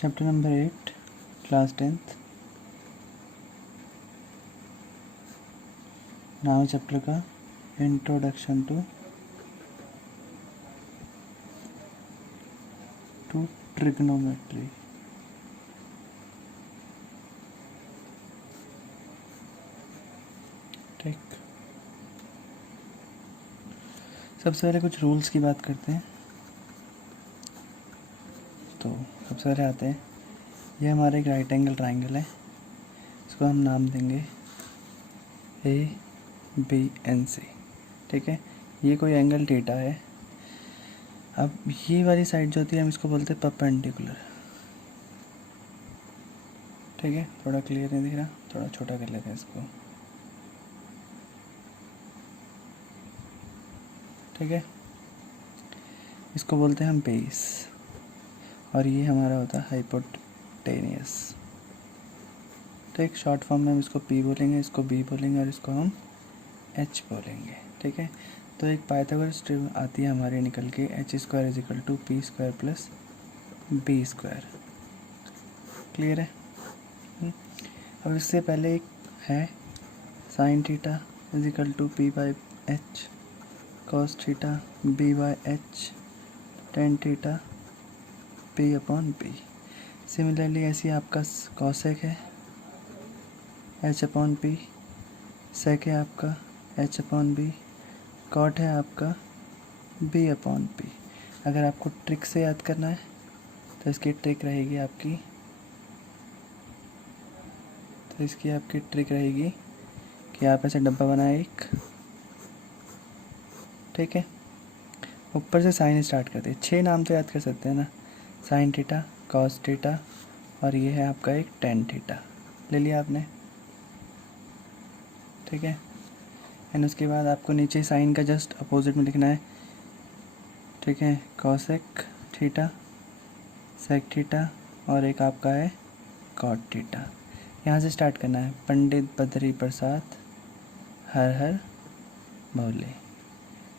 Chapter number 8 class 10th। नाम है chapter का इंट्रोडक्शन टू ट्रिग्नोमेट्री। ठीक, सबसे पहले कुछ रूल्स की बात करते हैं। तो सबसे पहले आते हैं, ये हमारा एक राइट एंगल ट्राइंगल है, इसको हम नाम देंगे ABC। ठीक है, ये कोई एंगल थीटा है। अब ये वाली साइड जो होती है हम इसको बोलते हैं परपेंडिकुलर। ठीक है, थोड़ा क्लियर नहीं दिख रहा, थोड़ा छोटा कर लेते हैं इसको। ठीक है, इसको बोलते हैं हम बेस, और ये हमारा होता है हाइपोटेनियस। ठीक, शॉर्ट फॉर्म में हम इसको P बोलेंगे, इसको B बोलेंगे और इसको हम H बोलेंगे। ठीक है, तो एक पाइथागोरस थ्योरम आती है हमारे निकल के h² = p² plus b²। Clear है? अब इससे पहले एक है sin theta = p/h, cos theta b/h, tan theta p/p। Similarly ऐसी आपका कॉसेक है h/p, सेक है आपका h/b, कॉट है आपका b/p। अगर आपको ट्रिक से याद करना है तो इसकी ट्रिक रहेगी आपकी कि आप ऐसे डब्बा बनाए एक। ठीक है, ऊपर से साइन स्टार्ट करते हैं। 6 नाम तो याद कर सकते हैं ना, साइन थीटा, कॉस थीटा, और ये है आपका एक टेन थीटा। ले लिया आपने। ठीक है, एंड उसके बाद आपको नीचे साइन का जस्ट अपोजिट में लिखना है। ठीक है, कॉसेक थीटा, सेक थीटा, और एक आपका है कॉट थीटा। यहाँ से स्टार्ट करना है। पंडित बद्री प्रसाद हर हर भोले।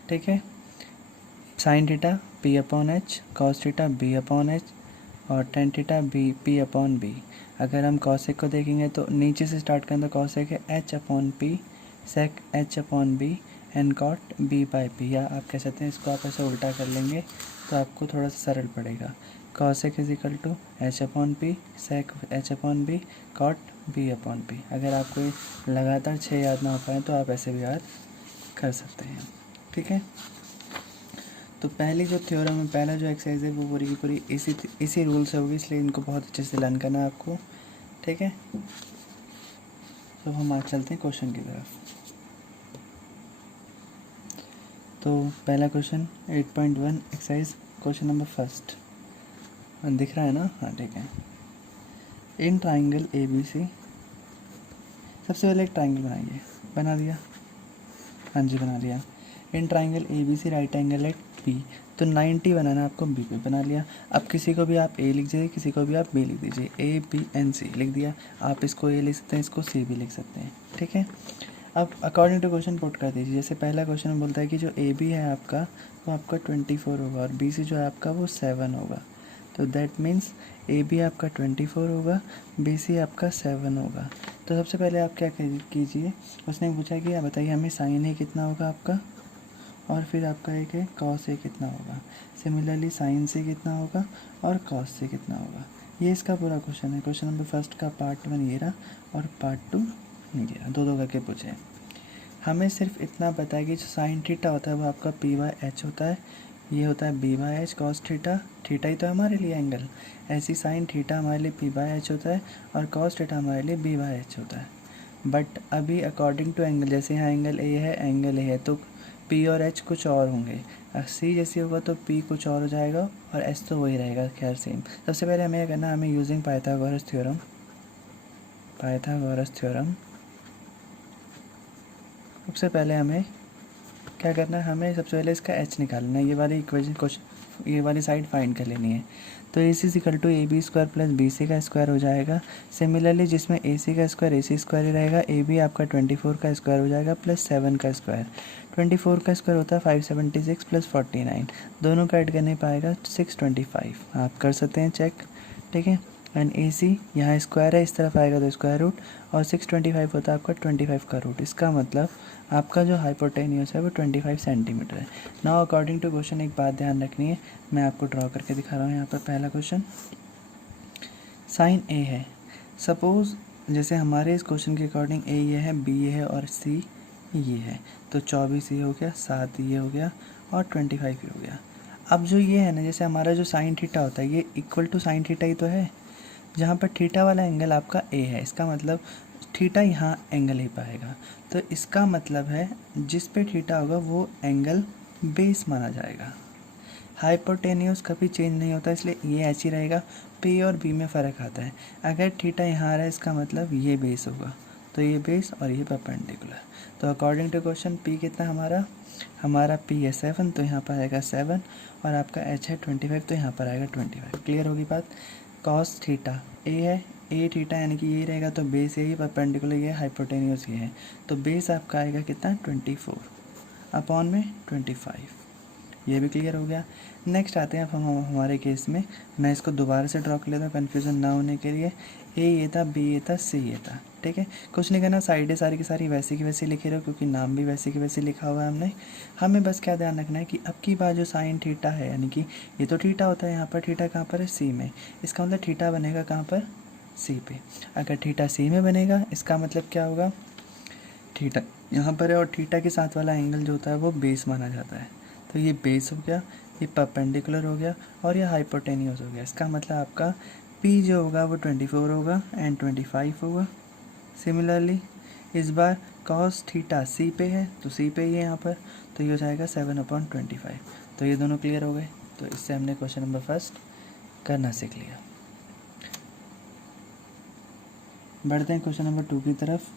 ठीक है, sine theta p/h, cos theta b/h, और टेन थीटा p/b। अगर हम कॉसेक को देखेंगे तो नीचे से स्टार्ट करें तो कॉसेक है h/p, sec h/b, and cot b/p। या आप कह सकते हैं इसको आप ऐसे उल्टा कर लेंगे तो आपको थोड़ा सा सरल पड़ेगा। कॉसेक = h/p, सेक h/b, कॉट b/p। अगर आपको लगातार 6 याद ना हो पाए तो आप ऐसे भी याद कर सकते हैं। ठीक है, तो पहली जो थ्योरम है, पहला जो एक्सरसाइज है वो पूरी की पूरी इसी रूल से होगी, इसलिए इनको बहुत अच्छे से लर्न करना है आपको। ठीक है, तो हम आज चलते हैं क्वेश्चन की तरफ। तो पहला question 8.1 exercise question number first दिख रहा है ना? हाँ ठीक है। इन ट्राइंगल ABC, सबसे पहले एक ट्राइंगल बनाइए। बना दिया? हाँ जी, बना लिया। In triangle ABC right angle at P, तो 90 बनाना आपको B पे। बना लिया। अब किसी को भी आप A लिख दीजिए, किसी को भी आप B लिख दीजिए। ABNC लिख दिया। आप इसको A लिख सकते हैं, इसको C भी लिख सकते हैं। ठीक है, अब अकॉर्डिंग टू क्वेश्चन पुट कर दीजिए। जैसे पहला क्वेश्चन बोलता है कि जो AB है आपका वो आपका 24 होगा और BC जो है आपका वो 7 होगा। तो दैट मीन्स AB आपका 24 होगा, BC आपका 7 होगा। तो सबसे पहले आप क्या कीजिए, उसने पूछा कि आप बताइए हमें साइन A कितना होगा आपका, और फिर आपका एक है कॉस A कितना होगा। सिमिलरली साइन C कितना होगा और कॉस C कितना होगा। ये इसका पूरा क्वेश्चन है। क्वेश्चन नंबर फर्स्ट का पार्ट 1 ये रहा और पार्ट 2 ये रहा, दो करके पूछे। हमें सिर्फ इतना पता है कि जो साइन थीटा होता है वो आपका p/h होता है, ये होता है b/h। कॉस थीटा, थीटा ही तो हमारे लिए एंगल, ऐसी साइन थीटा हमारे लिए p/h होता है और कॉस थीटा हमारे लिए b/h होता है। बट अभी अकॉर्डिंग टू एंगल, जैसे यहाँ एंगल A है तो P और H कुछ और होंगे। C जैसे होगा तो P कुछ और हो जाएगा और H तो वही रहेगा। खैर सेम। सबसे पहले हमें क्या करना है, हमें यूजिंग पाइथागोरस थ्योरम सबसे पहले हमें क्या करना है, हमें सबसे पहले इसका H निकालना है। ये वाली इक्वेशन ये वाली साइड फाइंड कर लेनी है। तो AC = AB² प्लस BC का स्क्वायर हो जाएगा। सिमिलरली जिसमें AC का स्क्वायर AC² ही रहेगा, AB आपका 24 का स्क्वायर हो जाएगा प्लस 7 का स्क्वायर। 24 का स्क्वायर होता है 576 प्लस 49, दोनों का ऐड करने पाएगा 625। आप कर सकते हैं चेक। ठीक है, एंड ए सी यहाँ स्क्वायर है, इस तरफ आएगा तो स्क्वायर रूट, और 625 होता है आपका 25 का रूट। इसका मतलब आपका जो हाइपोटेन्यूस है वो 25 सेंटीमीटर है। नाउ अकॉर्डिंग टू क्वेश्चन एक बात ध्यान रखनी है, मैं आपको ड्रॉ करके दिखा रहा हूँ यहाँ पर। पहला क्वेश्चन साइन ए है, सपोज़ जैसे हमारे इस क्वेश्चन के अकॉर्डिंग ए ये है, बी ये है और सी ये है, तो 24 ये हो गया, 7 ये हो गया और 25 ये हो गया। अब जो ये है ना, जैसे हमारा जो साइन थीटा होता है ये इक्वल टू साइन थीटा ही तो है, जहाँ पर थीटा वाला एंगल आपका ए है, इसका मतलब थीटा यहाँ एंगल ही पाएगा। तो इसका मतलब है जिस पे थीटा होगा वो एंगल बेस माना जाएगा। हाइपोटेन्यूस कभी चेंज नहीं होता, इसलिए ये एच ही रहेगा। पी और बी में फ़र्क आता है। अगर थीटा यहाँ आ रहा है इसका मतलब ये बेस होगा, तो ये बेस और ये परपेंडिकुलर। तो अकॉर्डिंग टू क्वेश्चन पी कितना हमारा पी है 7, तो यहाँ पर आएगा 7, और आपका एच है 25, तो यहाँ पर आएगा 25। क्लियर होगी बात। कॉस थीटा ए है, ए थीटा यानी कि ये रहेगा, तो बेस यही, परपेंडिकुलर ये, हाइपोटेन्यूस ये है, तो बेस आपका आएगा कितना 24 अपॉन में 25। ये भी क्लियर हो गया। नेक्स्ट आते हैं अब हम हमारे केस में। मैं इसको दोबारा से ड्रॉ कर लेता हूँ कन्फ्यूज़न ना होने के लिए। ए ये था, बी ये था, सी ये था, ठीक है। कुछ नहीं करना, साइडें सारी की सारी वैसी की वैसी लिखे रहो, क्योंकि नाम भी वैसे की वैसे लिखा हुआ है हमने। हमें बस क्या ध्यान रखना है कि अब की बार जो साइन थीटा है, यानी कि ये तो थीटा होता है, यहाँ पर थीटा कहाँ पर है, सी में। इसका मतलब थीटा बनेगा कहाँ पर, सी पे। अगर थीटा सी में बनेगा इसका मतलब क्या होगा, थीटा यहाँ पर है और थीटा के साथ वाला एंगल जो होता है वो बेस माना जाता है। तो ये बेस हो गया, ये परपेंडिकुलर हो गया और ये हाइपोटेन्यूस हो गया। इसका मतलब आपका पी जो होगा वो 24 होगा एंड 25 होगा। सिमिलरली इस बार कॉस थीटा सी पे है, तो सी पे ही है यहाँ पर, तो ये हो जाएगा 7/25। तो ये दोनों क्लियर हो गए। तो इससे हमने क्वेश्चन नंबर फर्स्ट करना सीख लिया। बढ़ते हैं क्वेश्चन नंबर 2 की तरफ।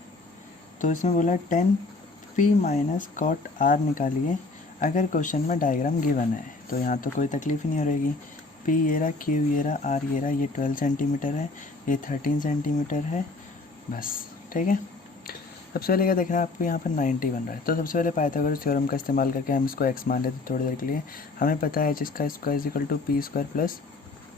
तो इसमें बोला 10p माइनस कॉट आर निकालिए अगर क्वेश्चन में डायग्राम गिवन है। तो यहाँ तो कोई तकलीफ ही नहीं हो रहेगी। p ये रहा, q ये रहा, r ये रहा, ये 12 सेंटीमीटर है, ये 13 सेंटीमीटर है, बस ठीक है। सबसे पहले क्या देखना है आपको, यहाँ पर 90 बन रहा है, तो सबसे पहले पाइथागोरस थ्योरम का इस्तेमाल करके हम इसको x मान लेते हैं थोड़ी देर के लिए। हमें पता है h इसका square is equal to P square plus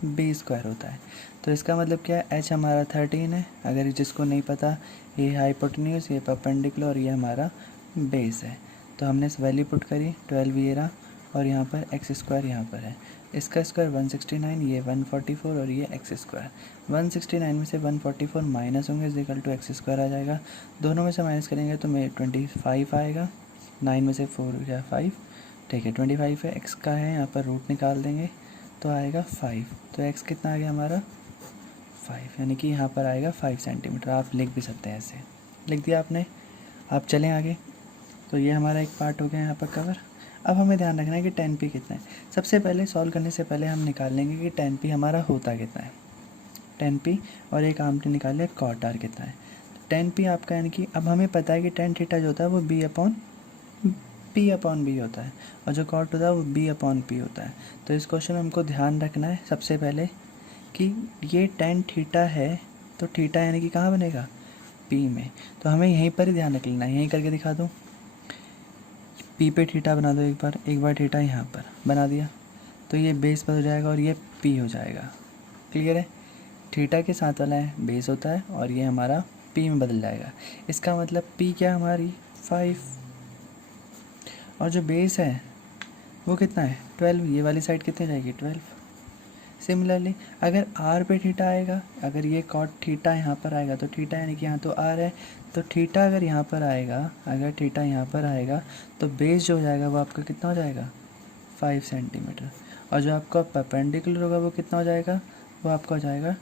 B square होता है। तो इसका मतलब क्या है, h हमारा 13 है, अगर जिसको नहीं पता, ये हाइपोटेन्यूस, ये परपेंडिकुलर और ये हमारा बेस है। तो हमने इस वैल्यू पुट करी, 12 ये रहा और यहाँ पर एक्स स्क्वायर यहाँ पर है, इसका स्क्वायर 169, ये 144 और ये एक्स स्क्वायर। 169 में से 144 माइनस होंगे is equal to x square आ जाएगा। दोनों में से माइनस करेंगे तो मेरे 25 आएगा, 9 में से 4 या 5, ठीक है 25 है, एक्स का है, यहाँ पर रूट निकाल देंगे तो आएगा 5। तो एक्स कितना आ गया हमारा 5, यानी कि यहाँ पर आएगा 5 सेंटीमीटर। आप लिख भी सकते हैं, ऐसे लिख दिया आपने। आप चलें आगे। तो ये हमारा एक पार्ट हो गया यहाँ पर कवर। अब हमें ध्यान रखना है कि 10p कितना है। सबसे पहले सॉल्व करने से पहले हम निकाल लेंगे कि 10p हमारा होता कितना है। 10p और एक हमने निकाल लिया कॉट आर कितना है। 10p आपका, यानी कि अब हमें पता है कि tan थीटा जो होता है वो p अपॉन b होता है, और जो कॉट होता है वो b अपॉन p होता है। तो इस क्वेश्चन में हमको ध्यान रखना है सबसे पहले कि ये tan थीटा है, तो थीटा यानी कि कहाँ बनेगा, p में। तो हमें यहीं पर ही ध्यान रख लेना है। यहीं करके दिखा दूँ, p पे थीटा बना दो, एक बार थीटा यहाँ पर बना दिया, तो ये बेस पर हो जाएगा और ये p हो जाएगा। क्लियर है। थीटा के साथ वाला है बेस होता है और ये हमारा p में बदल जाएगा। इसका मतलब p क्या हमारी 5, और जो बेस है वो कितना है 12, ये वाली साइड कितनी जाएगी 12। सिमिलरली अगर r पे थीटा आएगा, अगर ये कॉट थीटा यहाँ पर आएगा तो थीटा यानी कि यहाँ तो r है, तो थीटा अगर यहाँ पर आएगा, अगर थीटा यहाँ पर आएगा तो बेस जो हो जाएगा वो आपका कितना हो जाएगा 5 सेंटीमीटर, और जो आपका परपेंडिकुलर होगा वो कितना हो जाएगा, वो आपका हो जाएगा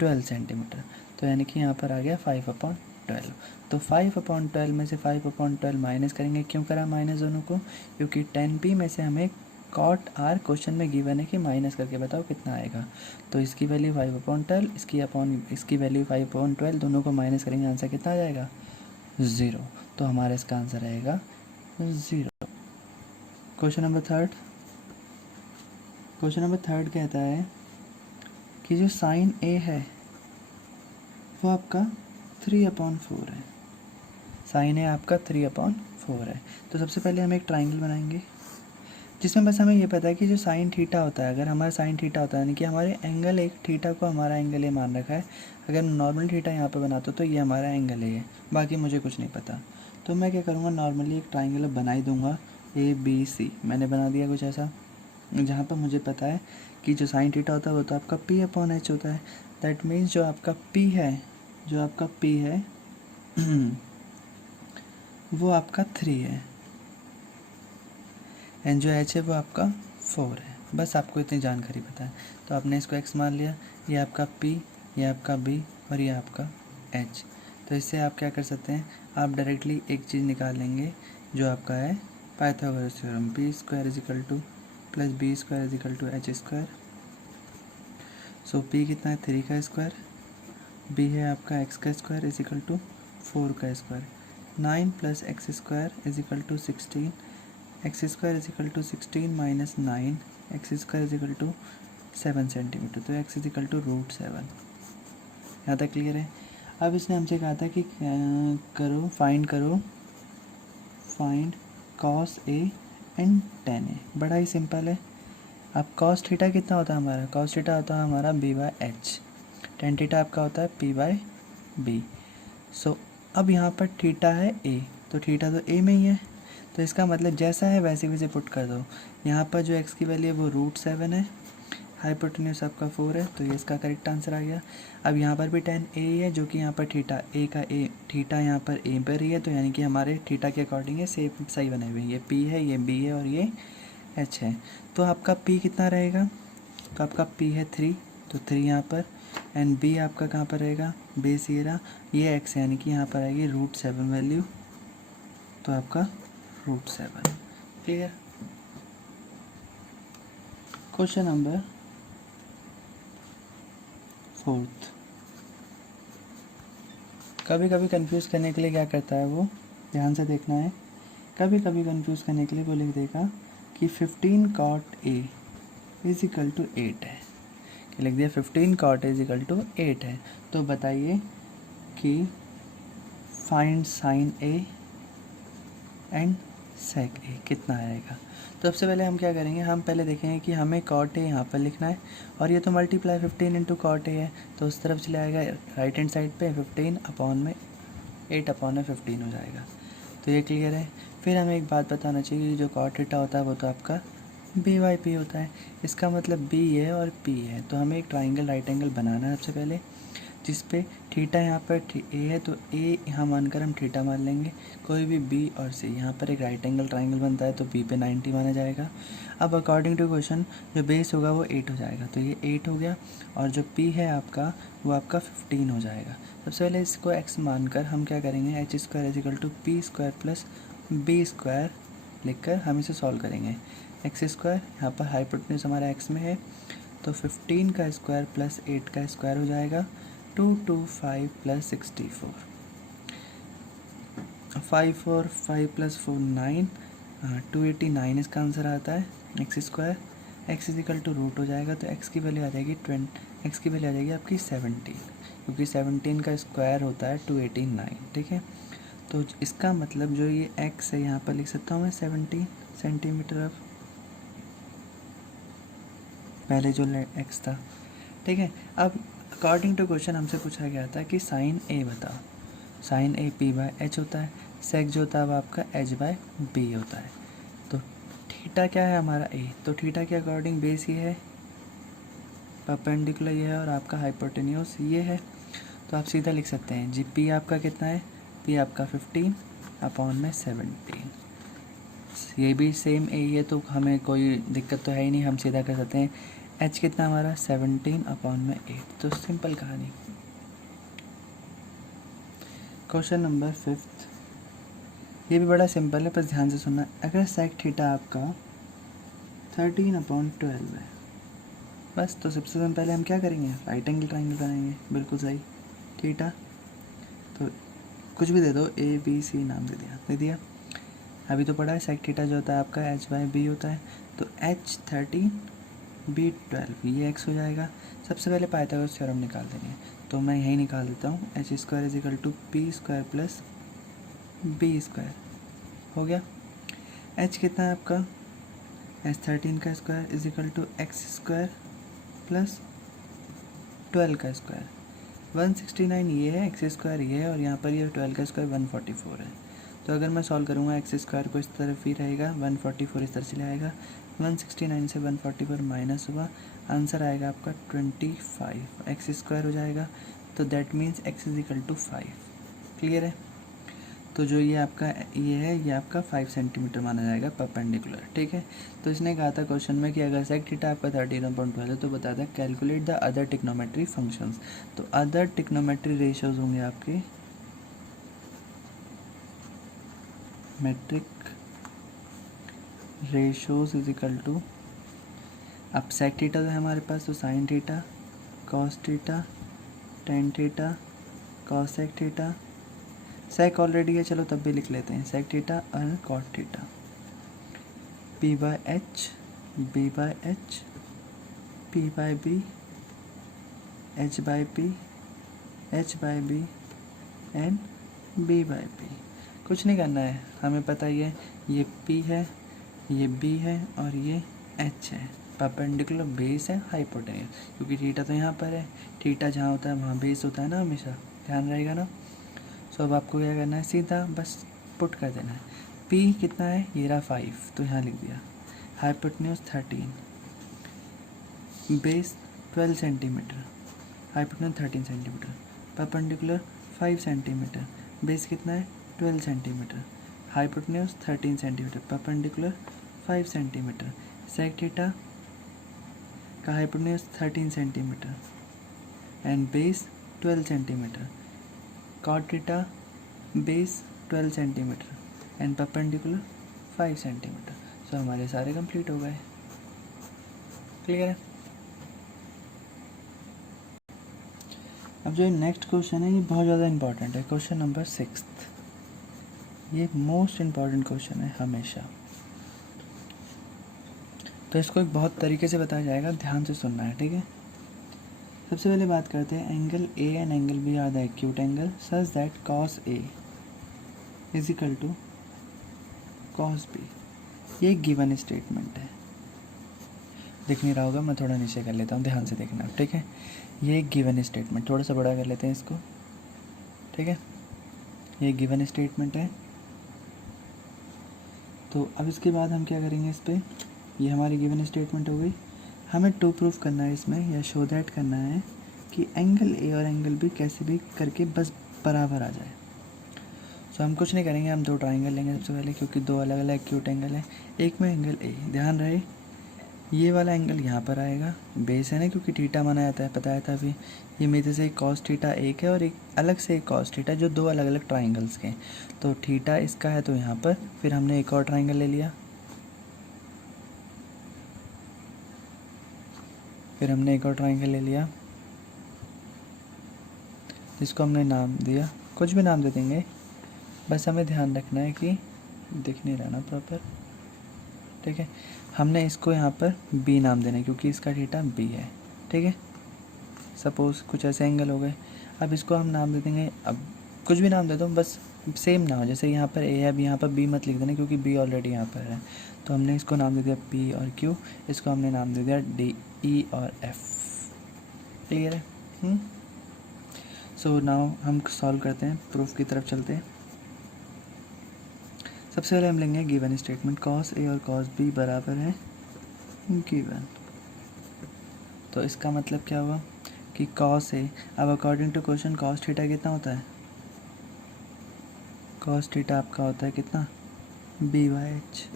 12 सेंटीमीटर। तो यानी कि यहाँ पर आ गया 5/12। तो 5/12 में से 5/12 माइनस करेंगे। क्यों करा माइनस दोनों को, क्योंकि 10p में से हमें कॉट आर क्वेश्चन में गिवन है कि माइनस करके बताओ कितना आएगा। तो इसकी वैल्यू 5/12, इसकी वैल्यू 5/12, दोनों को माइनस करेंगे, आंसर कितना आ जाएगा 0। तो हमारा इसका आंसर आएगा 0। क्वेश्चन नंबर थर्ड कहता है कि जो साइन ए है वो आपका 3/4 है। साइन ए आपका 3/4 है। तो सबसे पहले हम एक ट्राइंगल बनाएंगे। जिसमें बस हमें ये पता है कि जो साइन थीटा होता है, अगर हमारा साइन थीटा होता है यानी कि हमारे एंगल एक थीटा को हमारा एंगल ए मान रखा है, अगर नॉर्मल थीटा यहाँ पे बनाता तो ये हमारा एंगल ए है, बाकी मुझे कुछ नहीं पता। तो मैं क्या करूँगा, नॉर्मली एक ट्राइंगल बना ही दूंगा ABC। मैंने बना दिया कुछ ऐसा जहाँ पर मुझे पता है कि जो साइन थीटा होता है वो तो आपका P/H होता है। दैट मीन्स जो आपका P है, वो आपका 3 है, एंड जो H है वो आपका 4 है। बस आपको इतनी जानकारी पता है, तो आपने इसको x मान लिया। ये आपका P, ये आपका B और ये आपका H। तो इससे आप क्या कर सकते हैं, आप डायरेक्टली एक चीज़ निकाल लेंगे जो आपका है Pythagoras theorem, B² = plus B² = H²। सो P कितना है 3 का स्क्वायर, B है आपका x का स्क्वायर = 4 का square, 9 + x² = 16, x² = 16 - 9, x² = 7 centimetre, तो x √7। यहाँ तक क्लियर है। अब इसने हमसे कहा था कि find cos A and tan A। बड़ा ही सिंपल है। अब cos थीटा कितना होता है हमारा, cos थीटा होता है हमारा B/H, tan थीटा आपका होता है P/B। सो अब यहाँ पर थीटा है A, तो थीटा तो A में ही है, तो इसका मतलब जैसा है वैसे वैसे पुट कर दो। यहाँ पर जो x की वैल्यू है वो √7 है, हाइपोटेन्यूज आपका 4 है, तो ये इसका करेक्ट आंसर आ गया। अब यहाँ पर भी tan A है, जो कि यहाँ पर थीटा यहाँ पर A पर ही है, तो यानी कि हमारे थीटा के अकॉर्डिंग है सेम सही बने हुए। ये P है, ये B है और ये H है। तो आपका P कितना रहेगा, तो आपका P है 3, तो 3 यहाँ पर, एंड B आपका कहाँ पर रहेगा, बेस ये रहा, ये x यानी कि यहाँ पर आएगी √7 वैल्यू, तो आपका √7। क्लियर। Question number 4। कभी कभी कंफ्यूज करने के लिए क्या करता है वो, ध्यान से देखना है। कभी कभी कंफ्यूज करने के लिए वो लिख देगा कि 15 cot A = 8 है, कि लिख दिया 15 cot A = 8 है। तो बताइए कि find sine A and sec A कितना आएगा। तो सबसे पहले हम क्या करेंगे, हम पहले देखेंगे कि हमें cot A यहाँ पर लिखना है, और ये तो मल्टीप्लाई 15 × cot A है, तो उस तरफ चले आएगा राइट हैंड साइड पे, 8/15 हो जाएगा। तो ये क्लियर है। फिर हमें एक बात बताना चाहिए, जो cot थीटा होता है वो तो आपका B/P होता है, इसका मतलब B है और P है, तो हमें एक ट्राइंगल राइट एंगल बनाना है सबसे पहले, जिस पे थीटा यहाँ पर A है, तो A यहाँ मानकर हम थीटा मान लेंगे। कोई भी B और C, यहाँ पर एक राइट एंगल ट्राइंगल बनता है, तो B पे 90 माना जाएगा। अब अकॉर्डिंग टू क्वेश्चन जो बेस होगा वो 8 हो जाएगा, तो ये 8 हो गया, और जो P है आपका वो आपका 15 हो जाएगा। सबसे पहले इसको x मानकर हम क्या करेंगे, H² = P² + B² लिखकर हम इसे सॉल्व करेंगे। x² यहाँ पर हाइपोटेन्यूज हमारा x में है, तो 15 का स्क्वायर प्लस 8 का स्क्वायर हो जाएगा 225 + 64, 5 और 5 + 4 9, 289 इसका आंसर आता है। x² x = हो जाएगा, तो x की वैल्यू आ जाएगी आपकी 17, क्योंकि 17 का स्क्वायर होता है 289। ठीक है, तो इसका मतलब जो ये x है यहाँ पर लिख सकता हूँ मैं 17 सेंटीमीटर। अब पहले जो x था, ठीक है। अब अकॉर्डिंग टू क्वेश्चन हमसे पूछा गया था कि साइन A बताओ। साइन A P/H होता है, सेक जो होता है वो आपका H/B होता है। तो थीटा क्या है हमारा A, तो थीटा के अकॉर्डिंग बेस ये है, परपेंडिकुलर ये है, और आपका हाइपोटेन्यूज ये है। तो आप सीधा लिख सकते हैं जी, P आपका कितना है, P आपका 15/17। ये भी सेम A है, तो हमें कोई दिक्कत तो है ही नहीं, हम सीधा कर सकते हैं। H कितना हमारा 17/8। तो सिंपल कहानी। क्वेश्चन नंबर 5, ये भी बड़ा सिंपल है, बस ध्यान से सुनना। अगर सेक थीटा आपका 13/12 है, बस तो सबसे पहले हम क्या करेंगे, राइट एंगल ट्राइंगल बनाएंगे। बिल्कुल सही। थीटा तो कुछ भी दे दो, ABC नाम दे दिया। अभी तो पढ़ा है सेक थीटा जो होता है आपका H/B होता है, तो H13 B12 ये x हो जाएगा। सबसे पहले पाइथागोरस थ्योरम निकाल देंगे, तो मैं यही निकाल देता हूँ। H² = P² + B² हो गया। H कितना है आपका 13 का square is equal to x square plus 12 का स्क्वायर। 169 ये है, एक्स स्क्वायर ये है, और यहाँ पर ये 12 का स्क्वायर 144 है। तो अगर मैं सॉल्व करूँगा एक्स स्क्वायर को इस तरफ ही रहेगा, 144 इस तरफ चले आएगा, 169 से 144 माइनस हुआ, आंसर आएगा आपका 25। एक्स स्क्वायर हो जाएगा, तो that means x is equal to 5। Clear है? तो जो ये आपका ये है, ये आपका 5 सेंटीमीटर माना जाएगा परपेंडिकुलर। ठीक है, तो इसने कहा था क्वेश्चन में कि अगर सेक थीटा आपका 13.12 है तो बताता है calculate the other trigonometry functions. तो अदर ट्रिग्नोमेट्री रेशियोज होंगे आपके metric ratios is equal to, अब सेक थीटा तो है हमारे पास, तो sine theta, cos theta, tan theta, cosec theta, sec already है चलो तब भी लिख लेते हैं, सेक थीटा और cot theta, P by H, B by H, P by B, H by P, H by B and B by P. कुछ नहीं करना है, हमें पता ही है ये पी है, ये बी है और ये एच है, परपेंडिकुलर बेस है हाइपोटेन्यूज, क्योंकि थीटा तो यहाँ पर है, थीटा जहाँ होता है वहाँ बेस होता है ना, हमेशा ध्यान रहेगा ना। सो अब आपको क्या करना है, सीधा बस पुट कर देना है। P कितना है, ये रहा 5, तो यहाँ लिख दिया, hypotenuse 13, base 12 centimetre, hypotenuse 13 centimetre, perpendicular 5 centimetre, base कितना है 12 centimetre, hypotenuse 13 centimetre, perpendicular 5 centimetre, sec theta का hypotenuse 13 centimetre and base 12 centimetre, cot theta base 12 centimetre and perpendicular 5 centimetre. So हमारे सारे कंप्लीट हो गए। क्लियर है? अब जो नेक्स्ट क्वेश्चन है ये बहुत ज़्यादा इंपॉर्टेंट है, क्वेश्चन नंबर 6। ये मोस्ट इम्पॉर्टेंट क्वेश्चन है हमेशा, तो इसको एक बहुत तरीके से बताया जाएगा, ध्यान से सुनना है। ठीक है, सबसे पहले बात करते हैं angle A and angle B are the acute angle such that cos A is equal to cos B. ये एक गिवन स्टेटमेंट है, दिख नहीं रहा होगा, मैं थोड़ा नीचे कर लेता हूँ, ध्यान से देखना। ठीक है, ये एक गिवन स्टेटमेंट, थोड़ा सा बड़ा कर लेते हैं इसको। ठीक है, ये गिवन स्टेटमेंट है। तो अब इसके बाद हम क्या करेंगे, इस पर, ये हमारी गिवन स्टेटमेंट हो गई, हमें टू प्रूफ करना है इसमें, या शो दैट करना है कि एंगल ए और एंगल बी कैसे भी करके बस बराबर आ जाए। सो हम कुछ नहीं करेंगे, हम दो ट्राइंगल लेंगे सबसे पहले, क्योंकि दो अलग अलग एक्यूट एंगल है। एक में एंगल ए, ध्यान रहे ये वाला एंगल यहाँ पर आएगा, बेस है ना, क्योंकि थीटा माना जाता है, बताया था अभी। ये मेरे से एक कॉस थीटा एक है और एक अलग से एक कॉस थीटा, जो दो अलग अलग ट्राइंगल्स के हैं। तो थीटा इसका है, तो यहाँ पर फिर हमने एक और ट्राइंगल ले लिया, फिर हमने एक और ट्राइंगल ले लिया, जिसको हमने नाम दिया, कुछ भी नाम दे देंगे, बस हमें ध्यान रखना है कि दिख नहीं रहना प्रॉपर। ठीक है, हमने इसको यहाँ पर बी नाम देना है, क्योंकि इसका थीटा बी है। ठीक है, सपोज़ कुछ ऐसे एंगल हो गए, अब इसको हम नाम दे देंगे, अब कुछ भी नाम दे दो, बस सेम ना हो, जैसे यहाँ पर ए है, अब यहाँ पर बी मत लिख देना, क्योंकि बी ऑलरेडी यहाँ पर है। तो हमने इसको नाम दे दिया पी और क्यू, इसको हमने नाम दे दिया डी, ई और एफ। क्लियर है? सो नाउ हम सॉल्व करते हैं, प्रूफ की तरफ चलते हैं। सबसे पहले हम लेंगे गिवन स्टेटमेंट, कॉस ए और कॉस बी बराबर है गिवन। तो इसका मतलब क्या हुआ कि कॉस ए, अब according to question cos theta कितना होता है, कॉस थीटा आपका होता है कितना, बी बाई एच।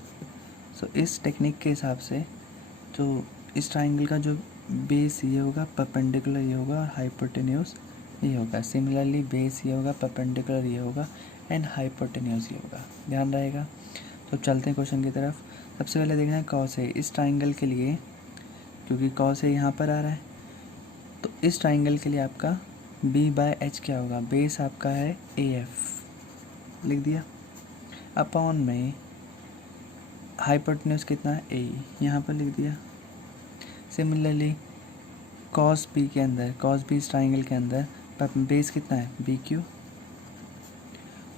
सो इस टेक्निक के हिसाब से जो इस ट्राइंगल का जो बेस ये होगा, परपेंडिकुलर ये होगा और हाइपोटेन्यूज ये होगा। सिमिलरली बेस ये होगा, परपेंडिकुलर ये होगा एंड हाइपोटेन्यूज ये होगा, ध्यान रहेगा। तो चलते हैं क्वेश्चन की तरफ। सबसे पहले देखना है कॉस ए, इस ट्राइंगल के लिए, क्योंकि कॉस ए यहाँ पर आ रहा है, तो इस ट्राइंगल के लिए आपका बी बाय एच क्या होगा, बेस आपका है ए एफ, लिख दिया, अपॉन में हाइपोटेन्यूज कितना है ए, यहाँ पर लिख दिया। सिमिलरली कॉस बी के अंदर, कॉस बी इस ट्राइंगल के अंदर बेस कितना है बी क्यू,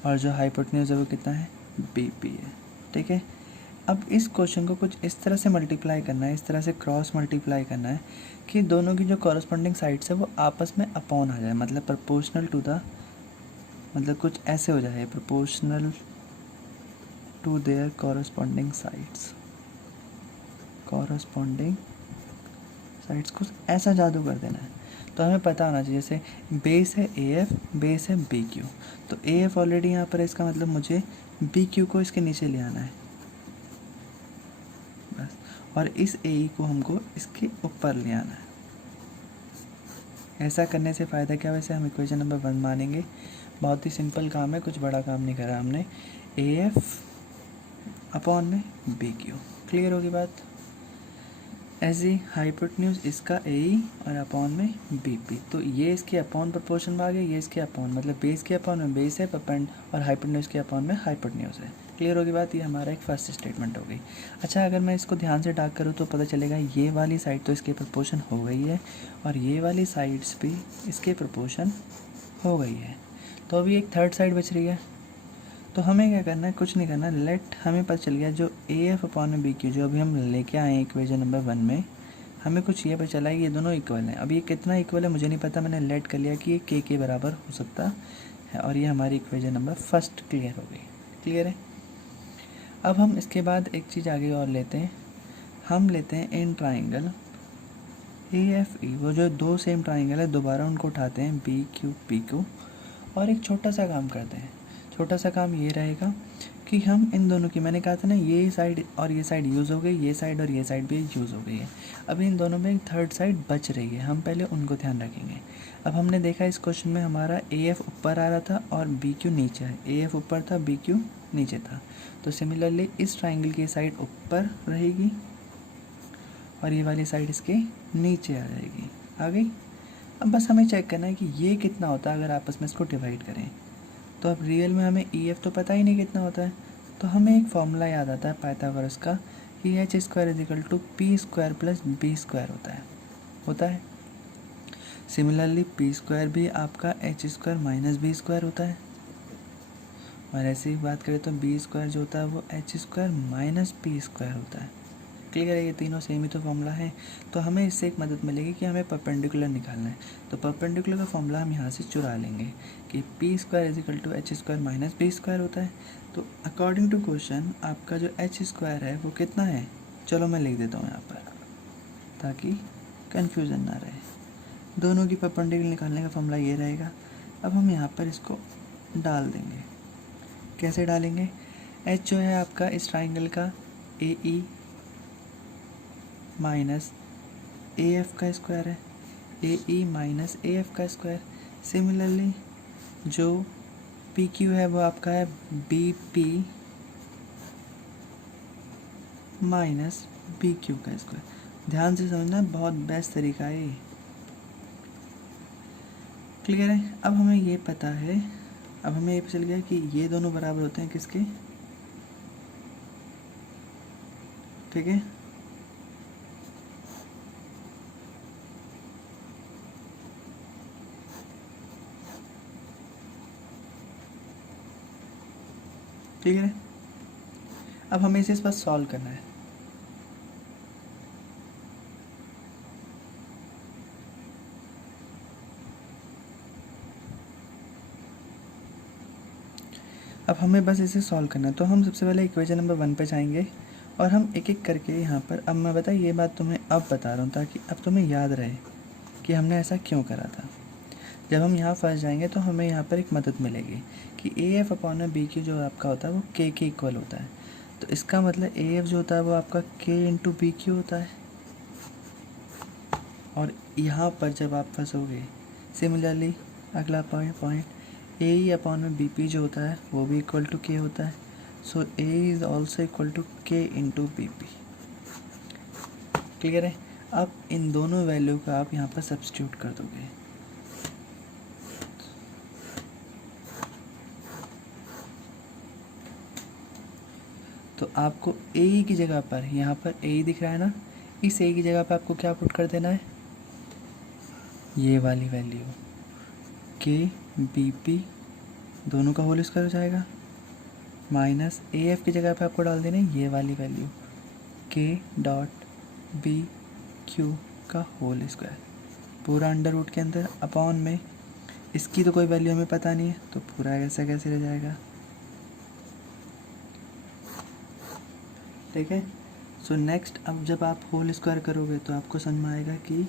और जो हाइपोटेन्यूज है वो कितना है बी पी है। ठीक है, अब इस क्वेश्चन को कुछ इस तरह से मल्टीप्लाई करना है, इस तरह से क्रॉस मल्टीप्लाई करना है कि दोनों की जो कॉरस्पॉन्डिंग साइड्स है वो आपस में अपॉन आ जाए, मतलब प्रोपोर्शनल टू द, मतलब कुछ ऐसे हो जाए, proportional to their corresponding sides, corresponding sides कुछ ऐसा जादू कर देना है। तो हमें पता होना चाहिए, जैसे बेस है ए एफ, बेस है बी क्यू, तो ए एफ ऑलरेडी यहाँ पर है, इसका मतलब मुझे बी क्यू को इसके नीचे ले आना है बस, और इस ए ई को हमको इसके ऊपर ले आना है। ऐसा करने से फ़ायदा क्या, वैसे हम इक्वेशन नंबर 1 मानेंगे, बहुत ही सिंपल काम है, कुछ बड़ा काम नहीं करा हमने। ए एफ अपॉन में बी क्यू, क्लियर होगी बात। ऐसे हाइपोटेन्यूज इसका ए ई और अपॉन में बी पी, तो ये इसके अपॉन प्रोपोर्शन में आ गया, ये इसके अपॉन, मतलब बेस के अपॉन में बेस है और हाइपोटेन्यूज के अपॉन में हाइपोटेन्यूज है। क्लियर होगी बात, ये हमारा एक फर्स्ट स्टेटमेंट हो गई। अच्छा, अगर मैं इसको ध्यान से डार्क करूँ तो पता चलेगा ये वाली साइड तो इसके प्रोपोर्शन हो गई है और ये वाली साइड्स भी इसके प्रोपोर्शन हो गई है, तो अभी एक थर्ड साइड बच रही है। तो हमें क्या करना है, कुछ नहीं करना, लेट, हमें पता चल गया जो ए एफ अपॉन में बी क्यू जो अभी हम लेके आए हैं इक्वेशन नंबर 1 में, हमें कुछ ये पता चला है ये दोनों इक्वल हैं। अब ये कितना इक्वल है मुझे नहीं पता, मैंने लेट कर लिया कि ये के बराबर हो सकता है, और ये हमारी इक्वेशन नंबर फर्स्ट क्लियर हो गई। क्लियर है। अब हम इसके बाद एक चीज़ आगे और लेते हैं, हम लेते हैं इन ट्राइंगल ए एफ ई, वो जो दो सेम ट्राइंगल है दोबारा उनको उठाते हैं बी क्यू पी क्यू, और एक छोटा सा काम करते हैं। छोटा सा काम ये रहेगा कि हम इन दोनों की, मैंने कहा था ना ये साइड और ये साइड यूज़ हो गई, ये साइड और ये साइड भी यूज़ हो गई है, अब इन दोनों में एक थर्ड साइड बच रही है, हम पहले उनको ध्यान रखेंगे। अब हमने देखा इस क्वेश्चन में हमारा ए एफ ऊपर आ रहा था और बी क्यू नीचे है, ए एफ ऊपर था बी क्यू नीचे था, तो सिमिलरली इस ट्राइंगल की साइड ऊपर रहेगी और ये वाली साइड इसके नीचे आ जाएगी। आ गई। अब बस हमें चेक करना है कि ये कितना होता है अगर आपस में इसको डिवाइड करें। तो अब रियल में हमें ई एफ तो पता ही नहीं कितना होता है, तो हमें एक फॉर्मूला याद आता है पाइथागोरस का कि H square is equal to P square plus B square होता है। सिमिलरली पी स्क्वायर भी आपका H square minus B square होता है, और ऐसे ही बात करें तो बी स्क्वायर जो होता है वो H square minus P square होता है। क्लियर है, ये तीनों सेम ही तो फॉर्मूला है। तो हमें इससे एक मदद मिलेगी कि हमें परपेंडिकुलर निकालना है, तो परपेंडिकुलर का फॉर्मूला हम यहाँ से चुरा लेंगे कि P square is equal to H square minus B square होता है। तो अकॉर्डिंग टू क्वेश्चन आपका जो एच स्क्वायर है वो कितना है, चलो मैं लिख देता हूँ यहाँ पर ताकि कन्फ्यूज़न ना रहे। दोनों की परपेंडिकुलर निकालने का फॉर्मूला ये रहेगा। अब हम यहाँ पर इसको डाल देंगे। कैसे डालेंगे, एच जो है आपका इस ट्राइंगल का A E minus A F का स्क्वायर है, A E minus A F का स्क्वायर। सिमिलरली जो पी क्यू है वो आपका है B P minus B Q का स्क्वायर। ध्यान से समझना, बहुत बेस्ट तरीका है ये। क्लियर है। अब हमें ये पता है, अब हमें ये चल गया कि ये दोनों बराबर होते हैं किसके, ठीक है। ठीक है। अब हमें इसे इस पर सॉल्व करना है। अब हमें बस इसे सॉल्व करना है, तो हम सबसे पहले इक्वेशन नंबर 1 पे जाएंगे और हम एक एक करके यहाँ पर, अब मैं बता ये बात तुम्हें अब बता रहा हूँ ताकि अब तुम्हें याद रहे कि हमने ऐसा क्यों करा था। जब हम यहाँ फंस जाएंगे तो हमें यहाँ पर एक मदद मिलेगी कि ए एफ अपॉन में बी क्यू जो आपका होता है वो के इक्वल होता है, तो इसका मतलब ए एफ जो होता है वो आपका के इंटू बी क्यू होता है। और यहाँ पर जब आप फंसोगे, सिमिलरली अगला पॉइंट ए ई अपॉन में बी पी जो होता है वो भी इक्वल टू के होता है, so A is also equal to K into B P. Clear है। अब इन दोनों वैल्यू का आप यहाँ पर सब्स्टिट्यूट कर दोगे, तो आपको ए की जगह पर, यहाँ पर ए दिख रहा है ना, इस ए की जगह पर आपको क्या पुट कर देना है, ये वाली वैल्यू के बी पी दोनों का होल स्क्वायर हो जाएगा, माइनस ए एफ की जगह पे आपको डाल देना है ये वाली वैल्यू के डॉट बी क्यू का होल स्क्वायर पूरा अंडर रूट के अंदर अपॉन में इसकी तो कोई वैल्यू हमें पता नहीं है तो पूरा ऐसा कैसे रह जाएगा। ठीक है। सो नेक्स्ट अब जब आप होल स्क्वायर करोगे तो आपको समझ में आएगा कि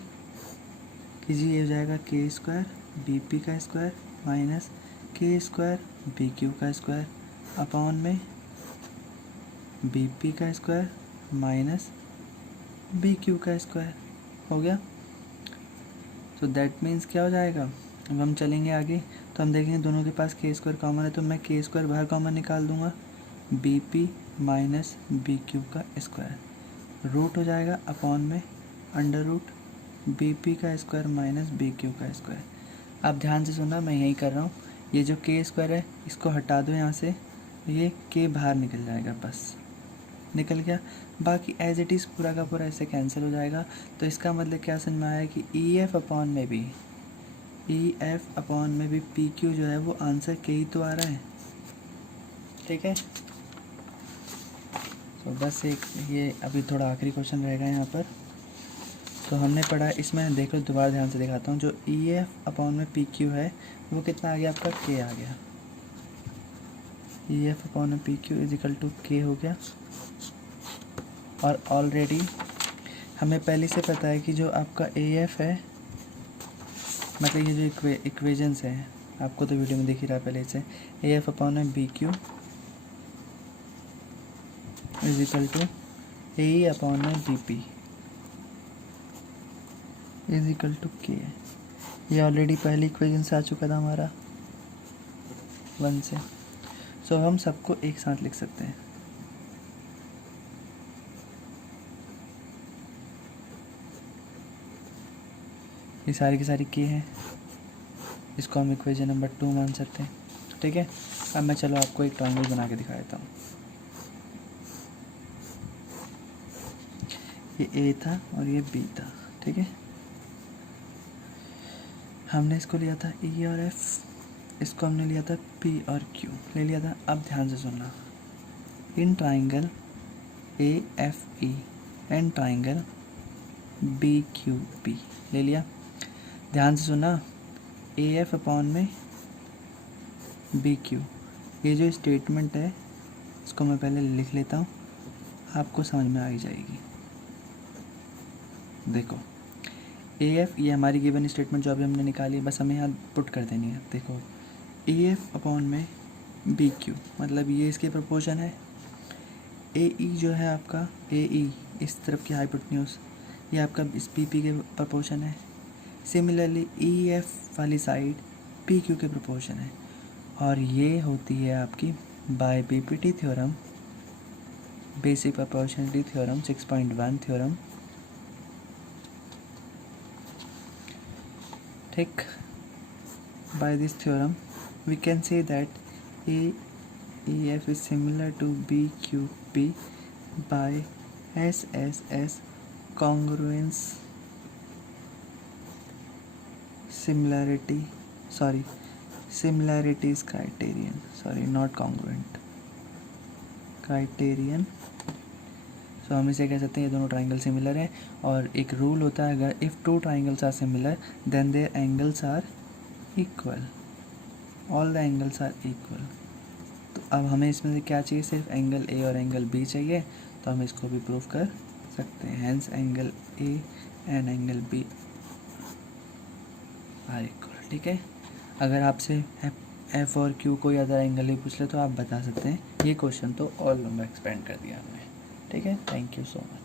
जी ये हो जाएगा के स्क्वायर बी पी का स्क्वायर माइनस के स्क्वायर बी क्यू का स्क्वायर अपॉन में बी पी का स्क्वायर माइनस बी क्यू का स्क्वायर हो गया। तो दैट मीन्स क्या हो जाएगा, अब हम चलेंगे आगे तो हम देखेंगे दोनों के पास के स्क्वायर कॉमन है तो मैं के स्क्वायर बाहर कॉमन निकाल दूंगा B P minus B Q का स्क्वायर रूट हो जाएगा अपॉन में अंडर रूट बी पी का स्क्वायर माइनस बी क्यू का स्क्वायर। आप ध्यान से सुनना मैं यही कर रहा हूँ, ये जो के स्क्वायर है इसको हटा दो यहाँ से, ये के बाहर निकल जाएगा, बस निकल गया। बाकी एज इट इज़ पूरा का पूरा ऐसे कैंसिल हो जाएगा। तो इसका मतलब क्या समझ में आया कि ई एफ अपॉन में भी पी क्यू जो है वो आंसर के ही तो आ रहा है। ठीक है। तो बस एक ये अभी थोड़ा आखिरी क्वेश्चन रहेगा यहाँ पर। तो हमने पढ़ा इसमें देखो दोबारा ध्यान से दिखाता हूँ, जो ई एफ अपॉन में पी क्यू है वो कितना आ गया आपका के आ गया, ई एफ अपॉन में P Q is equal to K हो गया। और ऑलरेडी हमें पहले से पता है कि जो आपका ए एफ है मतलब ये जो इक्वेशंस है आपको तो वीडियो में दिख ही रहा पहले से, ए एफ अपॉन में B Q is equal to A upon में B P is equal to K. ये ऑलरेडी पहली इक्वेशन से आ चुका था हमारा 1 से। सो हम सबको एक साथ लिख सकते हैं। ये सारी की सारी के हैं, इसको हम इक्वेशन नंबर 2 मान सकते हैं। ठीक है। अब मैं चलो आपको एक ट्रायंगल बना के दिखा देता हूँ। ये ए था और ये बी था। ठीक है। हमने इसको लिया था ई और एफ, इसको हमने लिया था पी और क्यू ले लिया था। अब ध्यान से सुनना, in triangle A F E and triangle B Q P ले लिया। ध्यान से सुना, ए एफ अपॉन में बी क्यू, ये जो स्टेटमेंट है इसको मैं पहले लिख लेता हूँ, आपको समझ में आ ही जाएगी। देखो ए एफ ये हमारी गिवन स्टेटमेंट जो अभी हमने निकाली, बस हमें यहाँ पुट कर देनी है। देखो ए एफ अपॉन में बी क्यू मतलब ये इसके प्रोपोर्शन है, ए ई जो है आपका ए ई इस तरफ की हाइपोटेन्यूज ये आपका इस पी पी के प्रोपोर्शन है। सिमिलरली ई एफ वाली साइड पी क्यू के प्रोपोर्शन है। और ये होती है आपकी by B P T theorem, basic proportionality theorem 6.1 theorem. ठीक। By this theorem we can say that AEF is similar to BQP by SSS congruence similarities criterion, not congruent criterion। सो हम इसे कह सकते हैं ये दोनों ट्राइंगल सिमिलर हैं। और एक रूल होता है, अगर if two triangles are similar then their angles are equal, all the angles are equal. तो अब हमें इसमें से क्या चाहिए, सिर्फ एंगल ए और एंगल बी चाहिए, तो हम इसको भी प्रूव कर सकते हैं। Hence angle A and angle B are equal. ठीक है। अगर आपसे एफ और क्यू कोई अदर एंगल ही पूछ ले तो आप बता सकते हैं। ये क्वेश्चन तो और लंबा एक्सपेंड कर दिया हमने। ठीक है। Thank you so much.